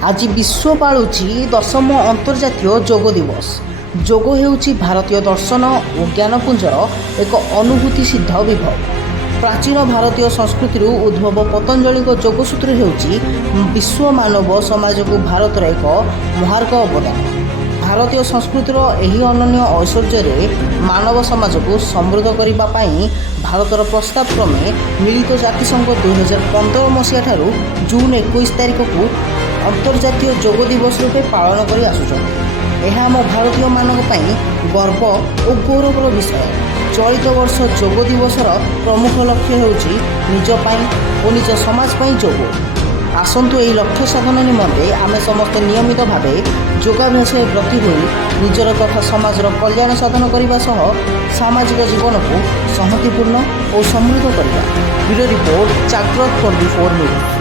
आज विश्व पालुची 10ମ अंतर्जातीय जोग दिवस। जोग हेउची भारतीय दर्शन और ज्ञानपुंजर एक अनुभूति सिद्ध विभव। प्राचीन भारतीय संस्कृति उद्भव पतंजलि जोगसूत्र हेउची विश्व मानव समाज को भारतर एक महार्घ अवदान। भारतीय संस्कृतिर एही अनन्य ऐश्वर्य मानव समाज को समृद्ध करने भारतर प्रस्ताव क्रमे मिलित जातिसंघ 2015 मसीहा ठारू जून 21 तारिख को अंतर्जातीय जोग दिवस रूपे पालन कर आसुचंती। यह आम भारतीय मानक पई गर्व और गौरवर विषय। चलित वर्ष जोग दिवसर प्रमुख लक्ष्य हेउची निज पई और निज समाज पई जोग। आसंतु एही लक्ष्य साधन निमंते आमे समस्त नियमित भावे योगाभ्यास ब्रती होई निजर तथा समाजर कल्याण साधन करने सह सामाजिक जीवन को संहतिपूर्ण और समृद्ध करवा। ब्यूरो रिपोर्ट जागृत 24 न्यूज।